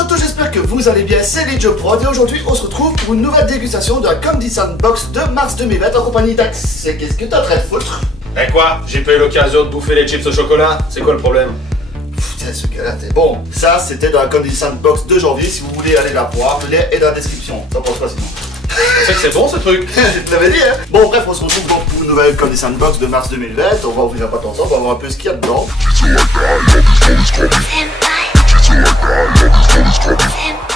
Bonjour à tous, j'espère que vous allez bien, c'est LejoProd et aujourd'hui on se retrouve pour une nouvelle dégustation de la Candy Sandbox de mars 2020 en compagnie d'Ax. Et qu'est-ce que t'es en train de foutre? Eh quoi? J'ai pas eu l'occasion de bouffer les chips au chocolat, c'est quoi le problème? Putain, ce gars-là, t'es bon. Ça, c'était dans la Candy Sandbox de janvier, si vous voulez aller la voir, le lien est dans la description. T'en penses pas sinon? C'est que c'est bon ce truc. Je te l'avais dit, hein. Bon, bref, on se retrouve donc pour une nouvelle Candy Sandbox de mars 2020. On va ouvrir un patin ensemble, on va voir un peu ce qu'il y a dedans.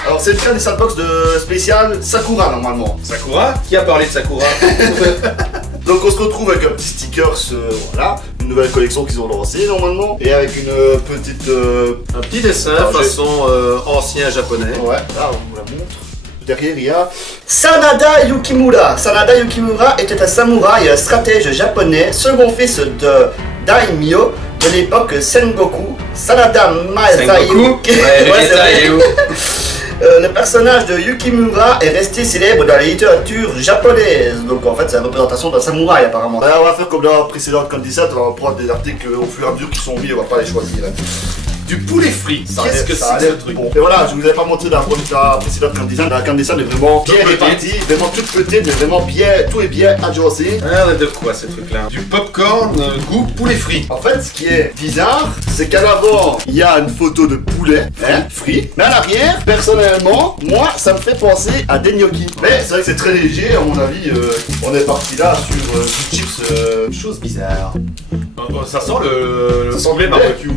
Alors, c'est le Candy Sandbox de spécial Sakura normalement. Sakura? Qui a parlé de Sakura? Donc on se retrouve avec un petit sticker, voilà, une nouvelle collection qu'ils ont lancée normalement, et avec une petite... Un petit dessin façon ancien japonais. Ouais, là on vous la montre. Derrière il y a Sanada Yukimura. Sanada Yukimura était un samouraï et un stratège japonais, second fils de Daimyo de l'époque Sengoku. Sanada Masayoshi. Le personnage de Yukimura est resté célèbre dans la littérature japonaise. Donc en fait c'est la représentation d'un samouraï apparemment. Alors, on va faire comme dans la précédente Candy Sand, on va prendre des articles au fur et à mesure qui sont mis, on va pas les choisir. Du poulet frit. Qu'est-ce que c'est que ce truc? Bon. Et voilà, je vous avais pas montré dans la précédente Candy Sand. La Candy Sand est vraiment bien répartie, vraiment toute petite, mais vraiment bien, tout est bien agencé. Ah, de quoi ces trucs là? Du popcorn goût poulet frit. En fait, ce qui est bizarre, c'est qu'à l'avant, il y a une photo de poulet, hein, frit. Mais à l'arrière, personnellement, moi, ça me fait penser à des gnocchis. Mais c'est vrai que c'est très léger, à mon avis, on est parti là sur du chips, chose bizarre. Ça sent le poulet barbecue.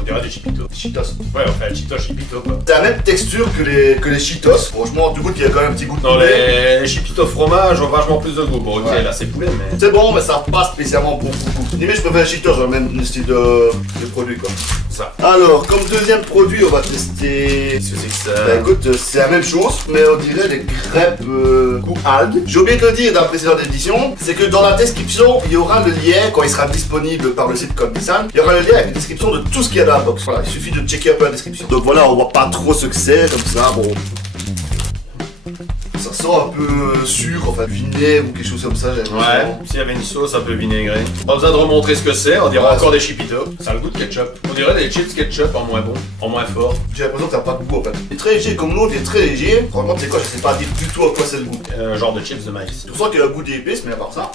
On dirait des chipitos. Cheetos. Ouais, on fait un Cheetos chipito quoi. C'est la même texture que les Cheetos. Franchement, du coup, il y a quand même un petit goût de Non, poulet. les chipitos fromage ont vachement plus de goût. Bon, ok, Ouais. là c'est poulet, mais. C'est bon, mais ça passe spécialement pour beaucoup. Limite, je préfère les Cheetos, le même style de produit quoi. Ça. Alors, comme deuxième produit, on va tester. Qu'est-ce que c'est que ça? Bah écoute, c'est la même chose, mais on dirait des crêpes goût algues. J'ai oublié de le dire dans la précédente édition, c'est que dans la description, il y aura le lien, quand il sera disponible par le site Candy Sand, il y aura le lien avec la description de tout ce qu'il y a dans la box. Voilà, il suffit de checker un peu la description. Donc voilà, on voit pas trop ce que c'est, comme ça, bon... Ça sent un peu sûr, enfin vinaigre ou quelque chose comme ça, j'ai Ouais, s'il y avait une sauce un peu vinaigrée. Pas besoin de remontrer ce que c'est, on dirait Ouais, encore des chipitos. Ça a le goût de ketchup. On dirait des chips ketchup en moins bon, en moins fort. J'ai l'impression que ça n'a pas de goût en fait. Il est très léger, comme l'autre il est très léger. Franchement, tu sais quoi, je sais pas dire du tout à quoi c'est le goût. Genre de chips de maïs. Je sens qu'il y a un goût d'épices, mais à part ça...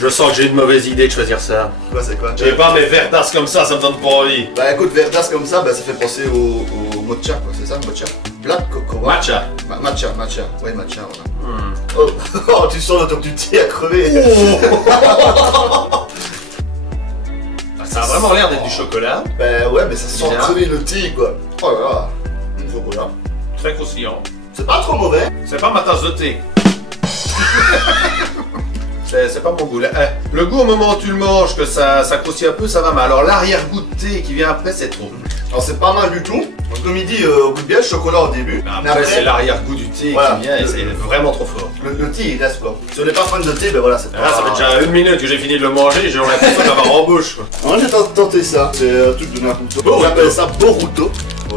Je sens que j'ai une mauvaise idée de choisir ça. Ouais, c'est quoi? J'ai pas mes vertas comme ça me donne pas envie. Bah écoute, Vertas comme ça, bah ça fait penser au matcha quoi, c'est ça, matcha? Black cocoa. Matcha. Matcha. Ouais, matcha, voilà. Oh, oh, tu sens le du thé à crever. Ça a vraiment l'air d'être du chocolat. Bah ouais, mais ça sent Bien. crever le thé quoi. Oh là là. Chocolat. Très croustillant. C'est pas trop mauvais. C'est pas ma tasse de thé. C'est pas mon goût. Le goût au moment où tu le manges, que ça croustille un peu, ça va, mais alors l'arrière-goût de thé qui vient après, c'est trop. Alors c'est pas mal du tout. Comme il dit, au goût de bien, le chocolat au début. Mais après, c'est l'arrière-goût du thé voilà, qui vient et c'est vraiment trop fort. le thé il reste quoi. Si on n'est pas fan de thé, ben voilà, c'est pas... Là, ça fait déjà 1 minute que j'ai fini de le manger, j'ai l'impression d'avoir en bouche. Quoi. On a tenté ça. C'est un truc de Naruto. Boruto. On appelle ça Boruto.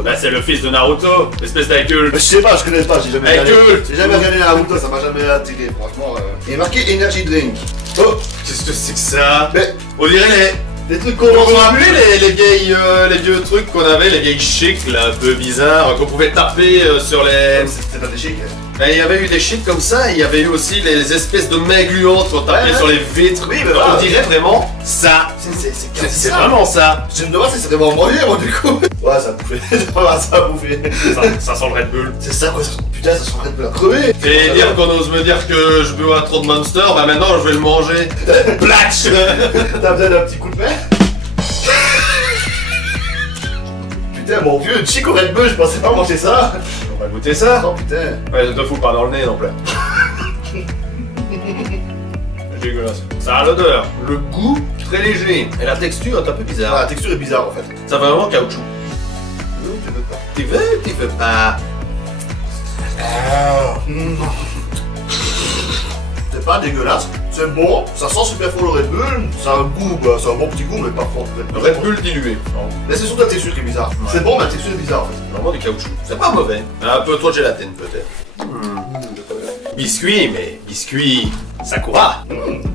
Bah, c'est le fils de Naruto, espèce d'inculte. Mais je sais pas, je connais pas, j'ai jamais regardé. Inculte. J'ai jamais regardé Naruto, ça m'a jamais attiré, franchement. Il est marqué Energy Drink. Oh, qu'est-ce que c'est que ça? Mais On dirait des trucs Vous vous conventionnels. rappelez les vieux trucs qu'on avait, les vieilles chics là, un peu bizarres, qu'on pouvait taper sur les... C'était pas des chics. Ben, il y avait eu des chics comme ça, et il y avait eu aussi les espèces de mains gluantes qu'on tapait Ouais, sur les vitres. Oui, mais voilà. On dirait vraiment ça. C'est vraiment ça. Je me demande si c'était vraiment mangé, moi, du coup. Ouais, ça bouffait. Ça bouffait. Ça sent le Red Bull. C'est ça, quoi. Putain, ça sent Red Bull à crever. Et dire qu'on ose me dire que je bois trop de Monster, bah maintenant je vais le manger. Platch. T'as besoin d'un petit coup de main? Putain, mon vieux, Chico Red Bull, je pensais pas manger ça. On va goûter ça. Oh putain. Ouais, je te fous pas dans le nez non plus. C'est dégueulasse. Ça a l'odeur, le goût très léger. Et la texture est un peu Ah, bizarre. la texture est bizarre en fait. Ça fait vraiment caoutchouc. Non, tu veux pas. Tu veux pas. C'est pas dégueulasse, c'est bon, ça sent super fort le Red Bull, ça a un goût, bah, c'est un bon petit goût, mais pas fort. Le Red Bull dilué. Mais c'est surtout la texture qui est bizarre. Ouais. C'est bon, mais la texture est bizarre en fait. Vraiment du caoutchouc. C'est pas mauvais. Un peu trop de gélatine peut-être. Biscuit, mais biscuit. Sakura.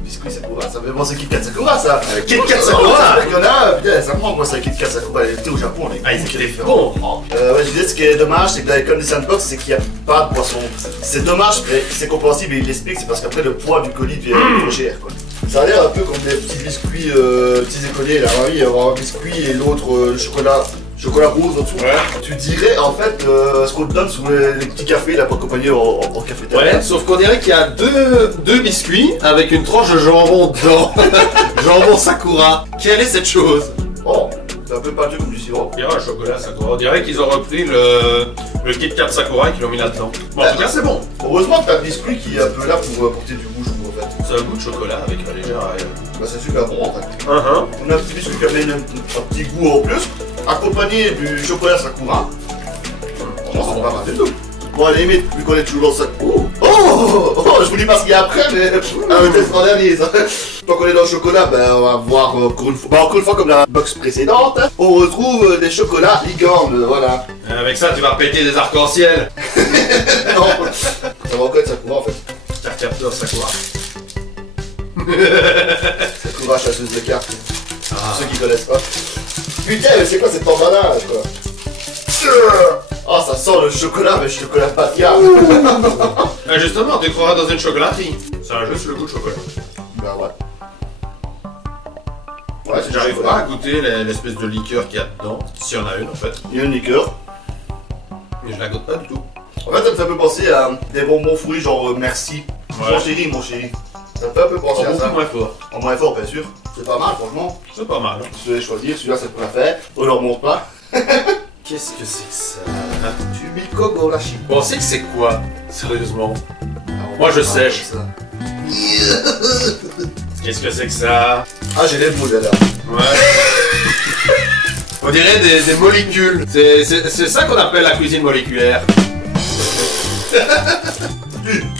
Biscuit Sakura, ça fait penser Kit Kat Sakura ça. Kit Kat Sakura. Il y en a, putain, ça me manque moi ça Kit Kat Sakura. Elle était au Japon, les Ah, ils étaient bons. Ouais, je disais, ce qui est dommage, c'est que dans les colis Sandbox, c'est qu'il n'y a pas de poisson. C'est dommage, mais c'est compréhensible et il l'explique, c'est parce qu'après le poids du colis devient trop cher, quoi. Ça a l'air un peu comme des petits biscuits, petits écoliers là. Oui, il y avoir un biscuit et l'autre le chocolat rose au-dessous. Ouais. Tu dirais en fait ce qu'on te donne sous les petits cafés là pour accompagner en cafétéria. Ouais, sauf qu'on dirait qu'il y a deux biscuits avec une tranche de jambon dedans. Jambon Sakura. Quelle est cette chose? Oh, c'est un peu pâteux comme du sirop. Il y a un chocolat Sakura. On dirait qu'ils ont repris le Kit Kat Sakura et qu'ils l'ont mis là-dedans. Bon, en tout cas, c'est bon. Heureusement que t'as le biscuit qui est un peu là pour porter du goût, je trouve en fait. C'est un goût de chocolat avec un léger. Bah, c'est super bon en fait. Uh-huh. On a un petit biscuit qui amène un petit goût en plus, accompagné du chocolat Sakura. Franchement, c'est pas mal du tout. Bon, à la limite, vu qu'on est toujours dans ça. Oh, je vous dis pas ce qu'il y a après, mais un test en dernier, ça. Tant qu'on est dans le chocolat, ben, on va voir encore une fois. Bah, encore une fois, comme la box précédente, on retrouve des chocolats licorne, voilà. Avec ça, tu vas péter des arcs-en-ciel. Non, ça va encore être Sakura en fait. Carte capteur Sakura. Sakura, chasseuse de cartes. Ah. Pour ceux qui connaissent pas. Putain, mais c'est quoi cette emballage, quoi? Oh, ça sent le chocolat, mais le chocolat pas de garde. Ah, justement, tu croiras dans une chocolaterie. Ça a juste le goût de chocolat. Bah ouais. Ouais, c'est J'arrive chocolat. pas à goûter l'espèce de liqueur qu'il y a dedans, s'il y en a une en fait. Il y a une liqueur. Mais je la goûte pas du tout. En fait, ça me fait un peu penser à des bonbons fruits genre merci. Ouais. Mon chéri, mon chéri. Ça me fait un peu penser à ça. Beaucoup moins fort. En moins fort, bien sûr. C'est pas mal, franchement. C'est pas mal. Si vous voulez choisir, celui-là, c'est pour la faire. On leur montre pas. Qu'est-ce que c'est que ça? Chumiko Gorashi. Bon, c'est que c'est quoi? Sérieusement. Ah, Moi, je on va sèche. comme ça. Qu'est-ce que c'est que ça? Ah, j'ai les boules là. Ouais. On dirait des molécules. C'est ça qu'on appelle la cuisine moléculaire.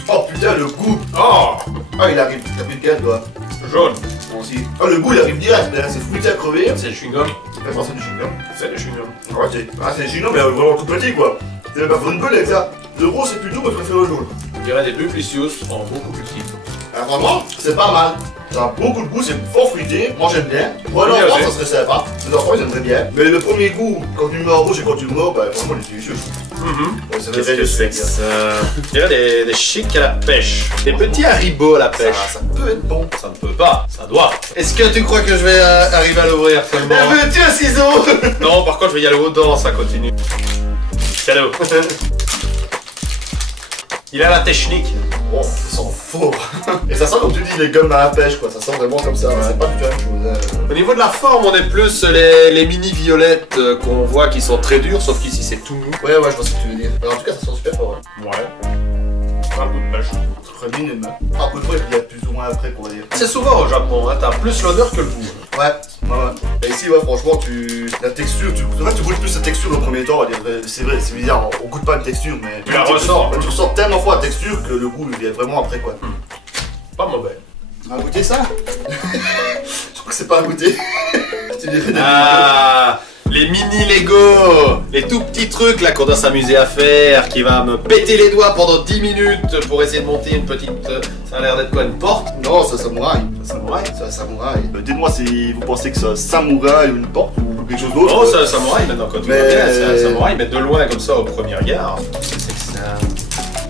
Oh putain, le goût. Oh! Ah, il arrive. T'as plus de gâte, toi. Jaune. Moi aussi. Ah, le goût, il arrive direct. Là, c'est fruité à crever. C'est le chewing-gum. Ça fait penser du chewing-gum. C'est le chewing-gum. Ouais, c'est des chewing-gums, mais vraiment tout petit, quoi. C'est même pas pour une gueule avec ça. Le gros, c'est plutôt, moi, je préfère le jaune. On dirait des Duplicius en beaucoup plus petit. Alors, vraiment, c'est pas mal. Ça a beaucoup de goût, c'est fort fruité. Moi, j'aime bien. Pour un enfant, ça serait sympa. Les enfants, ils aimeraient bien. Mais le premier goût, quand tu le mets en bouche et quand tu le mords, bah, franchement, il est délicieux. Ouais, ça Qu'est-ce que c'est que ça? On dirait des chics à la pêche. Des petits haribots à la pêche. Ça peut être bon. Ça ne peut pas, ça doit. Est-ce que tu crois que je vais arriver à l'ouvrir seulement? Veux-tu un ciseau? Non, par contre, je vais y aller au-dedans, ça continue. Cadeau. Il a la technique. Oh, ça sent fort. Et ça sent, comme tu dis, les gommes à la pêche, quoi. Ça sent vraiment comme ça. C'est pas du tout la même chose. Au niveau de la forme, on est plus les mini violettes qu'on voit qui sont très dures, sauf qu'ici c'est tout mou. Ouais, je vois ce que tu veux dire. Alors, en tout cas, ça sent super fort. Hein. Ouais. Un goût de pêche. Très minime. Un coup de fois, il y a plus ou moins après, qu'on va dire. C'est souvent au Japon, hein. T'as plus l'odeur que le goût. Ouais. Et ici, ouais, franchement, la texture, en fait, tu goûtes plus la texture au premier temps, on va dire. C'est vrai, c'est bizarre, on goûte pas une texture, mais. Tu la ressens. Tu ressens tellement fort la texture que le goût, il vient vraiment après, quoi. Pas mauvais. On va goûter ça? Je crois que c'est pas à goûter. Tu dirais des Ah, les mini Lego, les tout petits trucs là qu'on doit s'amuser à faire, qui va me péter les doigts pendant 10 minutes pour essayer de monter une petite. Ça a l'air d'être quoi, une porte? Non, c'est un samouraï. Un samouraï? C'est un samouraï. Dites-moi si vous pensez que c'est un samouraï ou une porte ou quelque chose d'autre. Oh, c'est un samouraï maintenant, quand tu Mais- vois bien, c'est un samouraï, mais de loin comme ça au premier regard. C'est que ça.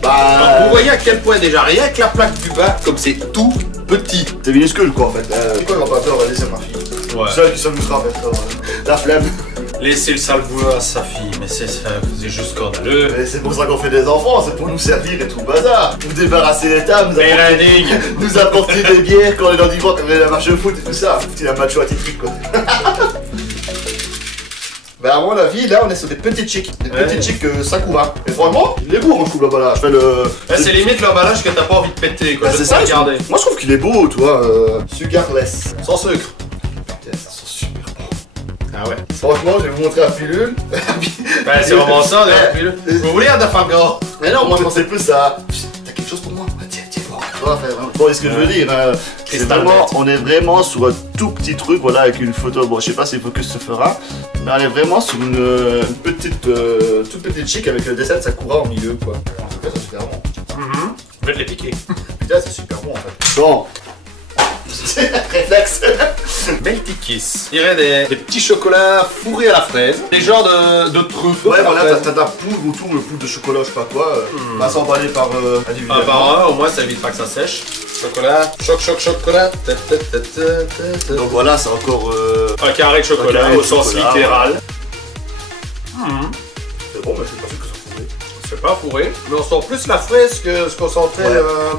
Bah. Alors, vous voyez à quel point déjà, rien que la plaque du bas, comme c'est tout petit. C'est minuscule quoi en fait. C'est quoi grand papa, on va laisser ma fille. Ouais. Celle qui s'amusera à faire ça. La flemme. Laisser le sale boulot à sa fille, mais c'est juste scandaleux. Mais c'est pour ça qu'on fait des enfants, c'est pour nous servir et tout le bazar. Nous débarrasser les tables, nous, Mérending. nous apporter des bières quand on est dans l'hiver, quand on est la marche de foot et tout ça. C'est un macho attitude quoi. Bah à mon avis, là on est sur des petites chicks. Des Ouais. petites chicks Sakura. Et franchement, il est beau, moi je trouve là-bas là. Je fais le. C'est limite l'emballage que t'as pas envie de péter, quoi. Bah, c'est Juste ça, pour regarder. moi je trouve qu'il est beau, tu vois. Sugarless. Sans sucre. Putain, ça sent super bon. Ah ouais. Franchement, je vais vous montrer la pilule. Bah, c'est vraiment ça, là. Vous voulez un Dafalgar? Mais non, moi je pensais plus à. T'as quelque chose pour moi? Ah, tiens, bon. On va faire, hein. Bon, est-ce que je veux dire c'est Crystal vraiment, net. on est vraiment sur un tout petit truc, voilà, avec une photo. Bon, je sais pas si le focus se fera, mais on est vraiment sur une petite, toute petite chic avec le dessin de Sakura au milieu, quoi. En tout cas, ça se fait vraiment. Je vais te les piquer. Tiens, c'est super bon en fait. Bon. Réflexe. Melty Kiss. Je dirais des petits chocolats fourrés à la fraise. Des genres de truffes. Ouais, voilà, t'as de la poudre autour, le poudre de chocolat, je sais pas quoi. Va s'emballer par individuellement. Un par un, au moins ça évite pas que ça sèche. Chocolat, chocolat. Donc voilà, c'est encore. Un carré de chocolat carré de au sens chocolat, littéral. C'est bon, mais je suis pas sûr que ça fourré. C'est pas fourré, mais on sent plus la fraise que ce qu'on sentait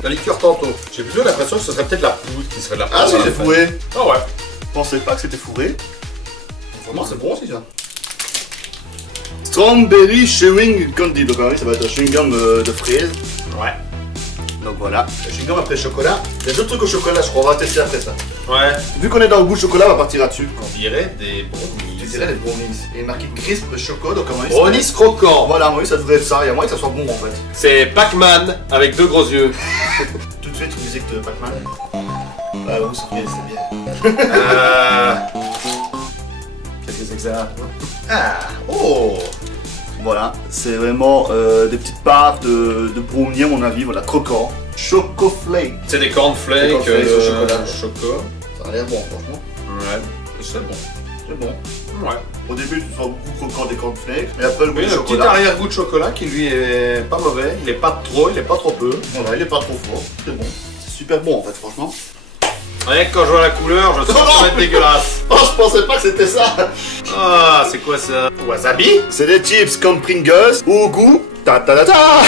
la liqueur tantôt. J'ai plutôt l'impression que ce serait peut-être la poudre qui serait de la Ah, poudre. si, c'est fourré. Ah ouais. Je pensais pas que c'était fourré. Vraiment, c'est bon aussi ça. Strawberry Chewing Candy. Donc, oui, ça va être un chewing-gum de fraise. Ouais. Donc voilà, le chewing-gum après chocolat. Il y a d'autres trucs au chocolat, je crois, on va tester après ça. Ouais. Vu qu'on est dans le goût chocolat, on va partir là-dessus. On dirait des brownies. Tu dirais les brownies. Il est marqué crisp choco, donc comment il Brownies croquants. Voilà, oui, ça devrait être ça. Il y a moyen que ça soit bon en fait. C'est Pac-Man avec deux gros yeux. Tout de suite, musique de Pac-Man. Ah, oui, c'est bien. Qu'est-ce que c'est que ça? Ah, oh. Voilà, c'est vraiment des petites parts de brownie à mon avis, voilà, croquant. Choco flake. C'est des cornflakes Des cornflakes au chocolat. chocolat. Ça a l'air bon, franchement. Ouais, c'est bon. C'est bon. Ouais. Au début, tu sens beaucoup croquant des cornflakes, mais après le goût Oui, de le petit chocolat. arrière-goût de chocolat qui lui est pas mauvais. Il est pas trop, il est pas trop peu. Voilà, il est pas trop fort. C'est bon. C'est super bon en fait, franchement. Rien que quand je vois la couleur, je sens que ça va être dégueulasse. Oh, je pensais pas que c'était ça. Ah, c'est quoi ça? Wasabi? C'est des chips comme Pringles au goût. Ta ta ta ta.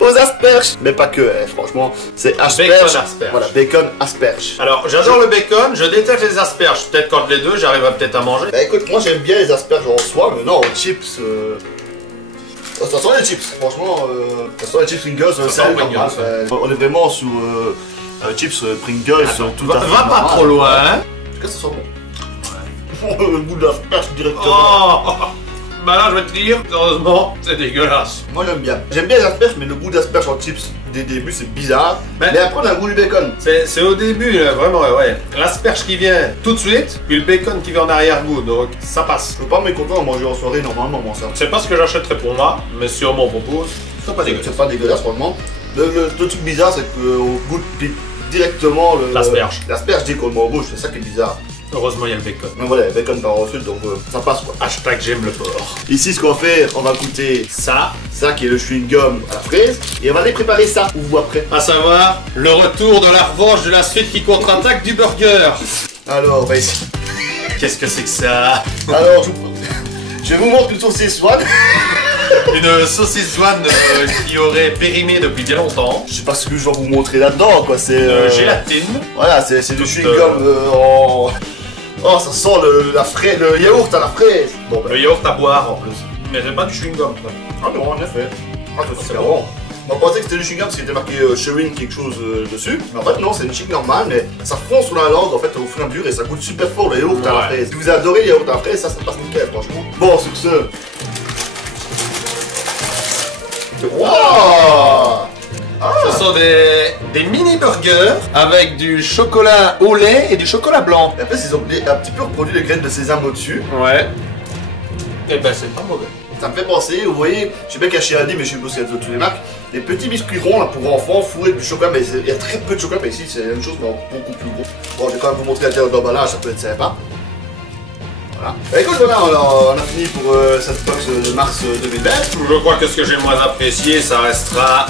Aux asperges. Mais pas que, franchement. C'est asperges. Bacon asperge. Voilà, bacon asperge. Alors, j'adore le bacon, je déteste les asperges. Peut-être quand les deux, j'arrive peut-être à manger. Bah écoute, moi j'aime bien les asperges en soi, mais non, aux chips. Oh, ça sent les chips, franchement. Ça sent les chips Pringles, sent c'est Pringles, normal. On est vraiment sous chips Pringles. Tout à fait Va pas normal. trop loin, hein? En tout cas, ça sent bon. Le goût de l'asperge directement. Oh! Bah là, je vais te dire, heureusement, c'est dégueulasse. Moi j'aime bien. J'aime bien les asperges, mais le goût d'asperges en chips des débuts c'est bizarre. Ben- Mais après on a le goût du bacon. C'est au début, là, vraiment, ouais. L'asperge qui vient tout de suite, puis le bacon qui vient en arrière-goût, donc ça passe. Je peux pas me mécontent en manger en soirée normalement, moi ça. C'est pas ce que j'achèterais pour moi, mais si on m'en propose, c'est pas dégueulasse. C'est pas dégueulasse franchement. Le truc bizarre c'est qu'on goûte directement L'asperge. L'asperge dès qu'on le met en bouche, c'est ça qui est bizarre. Heureusement, il y a le bacon. Mais voilà, le bacon par ensuite donc ça passe quoi. Hashtag j'aime le porc. Ici ce qu'on va faire, on va goûter Ça, ça qui est le chewing-gum à la fraise et on va aller préparer ça ou après. à savoir, le retour de la revanche de la suite qui contre-attaque du burger. Alors, bah ici. Qu'est-ce que c'est que ça? Alors, je vais vous montrer une saucisse Swan. Une saucisse Swan qui aurait périmé depuis bien longtemps. Je sais pas ce que je vais vous montrer là-dedans quoi, c'est... Gélatine. Voilà, c'est du chewing-gum en... Oh, ça sent le yaourt à la fraise. Bon, Le yaourt à boire en plus. Mais c'est pas du chewing-gum. Ça. Ah non, en effet. Ah, c'est C'est super bon. bon. On pensait que c'était du chewing-gum parce qu'il était marqué chewing quelque chose dessus. Mais en fait, non, c'est une chic normale, mais ça fond sur la langue en fait au fur et à mesure et ça goûte super fort le yaourt à la Ouais. fraise. Si vous adorez le yaourt à la fraise, ça passe nickel, franchement. Bon, sur ce. Wow! Ce sont des mini burgers avec du chocolat au lait et du chocolat blanc. Et après, ils ont un petit peu reproduit les graines de sésame au-dessus. Ouais. Et ben c'est pas mauvais. Ça me fait penser, vous voyez, je sais bien caché à dire, mais je suppose qu'il y a de toutes les marques, des petits biscuits ronds là pour enfants fourrés avec du chocolat, mais il y a très peu de chocolat, mais ici c'est la même chose, mais en beaucoup plus gros. Bon, je vais quand même vous montrer l'intérieur de l'emballage, ça peut être sympa. Voilà. Bah, écoute, voilà, on a fini pour cette box de mars 2020. Je crois que ce que j'ai le moins apprécié, ça restera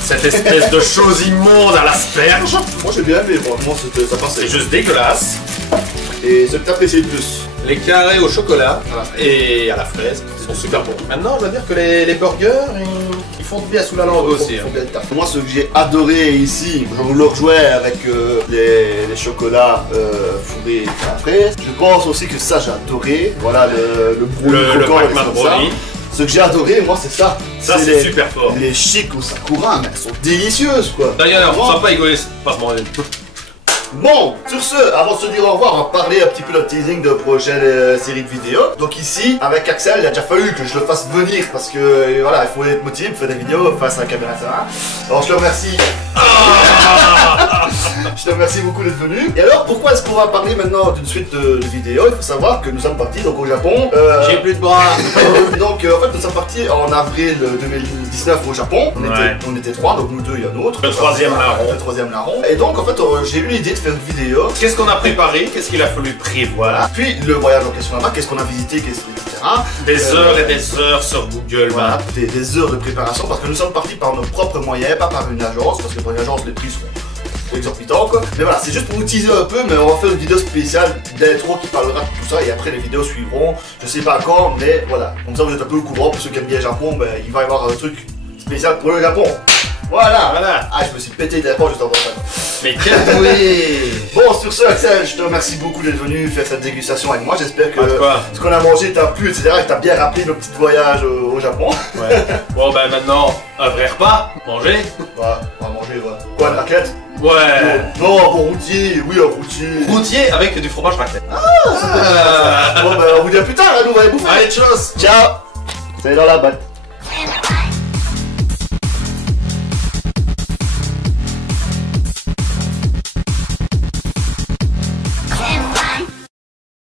cette espèce de chose immonde à l'asperge. Moi j'ai bien aimé, franchement, ça passait. C'est juste dégueulasse. Et ce que t'as apprécié le plus. Les carrés au chocolat À la fraise. et à la fraise sont super bons. Maintenant, je dois dire que les burgers, ils font bien sous la langue aussi. Faut bien le taf. Moi, ce que j'ai adoré ici, je vous le rejoins avec les chocolats fourrés à la fraise. Je pense aussi que ça, j'ai adoré. Voilà, le brownie Le croquant, Pac-Man et ça. brownie. Ce que j'ai adoré, moi, c'est ça. Ça, c'est super fort. Les chics au sakura, mais elles sont délicieuses, quoi. D'ailleurs, Vraiment. on pas rigoler, pas manger. Bon, sur ce, avant de se dire au revoir, on va parler un petit peu de teasing de prochaine série de vidéos. Donc ici, avec Axel, il a déjà fallu que je le fasse venir parce que voilà, il faut être motivé pour faire des vidéos face à la caméra, ça va. Alors je te remercie. Je te remercie beaucoup d'être venu. Et alors, pourquoi est-ce qu'on va parler maintenant d'une suite de vidéos? Il faut savoir que nous sommes partis donc au Japon. J'ai plus de bras. Donc en fait, nous sommes partis parti en avril 2019 au Japon. On était 3, donc nous 2 et un autre. Le troisième larron. Le troisième larron. Et donc en fait j'ai eu l'idée de faire une vidéo. Qu'est-ce qu'on a préparé? Qu'est-ce qu'il a fallu prévoir? Puis le voyage en question là-bas, qu'est-ce qu'on a visité, etc. Des heures et des heures sur Google Voilà, Maps. des heures de préparation parce que nous sommes partis par nos propres moyens, pas par une agence, parce que pour une agence les prix seront exorbitants quoi. Mais voilà, c'est juste pour vous teaser un peu, mais on va faire une vidéo spéciale d'intro qui parlera de tout ça et après les vidéos suivront. Je sais pas quand, mais voilà. Comme ça vous êtes un peu au courant, pour ceux qui aiment bien le Japon, ben, il va y avoir un truc spécial pour le Japon. Voilà. Ah, je me suis pété des rapports juste avant ça. Mais quel doué. Bon, sur ce, Axel, je te remercie beaucoup d'être venu faire cette dégustation avec moi. J'espère que ce qu'on a mangé t'a plu, etc. Et que t'as bien rappelé nos petits voyages au Japon. Ouais. Bon, ben maintenant, un vrai repas. Manger. Voilà, on va manger, voilà. Quoi, une raclette? Ouais. Non, un bon routier, oui, un routier. Routier avec du fromage raclette. Bon, ben, on vous dit à plus tard, hein, nous, on va aller bouffer. Allez, tchuss. Ciao. C'est dans la boîte.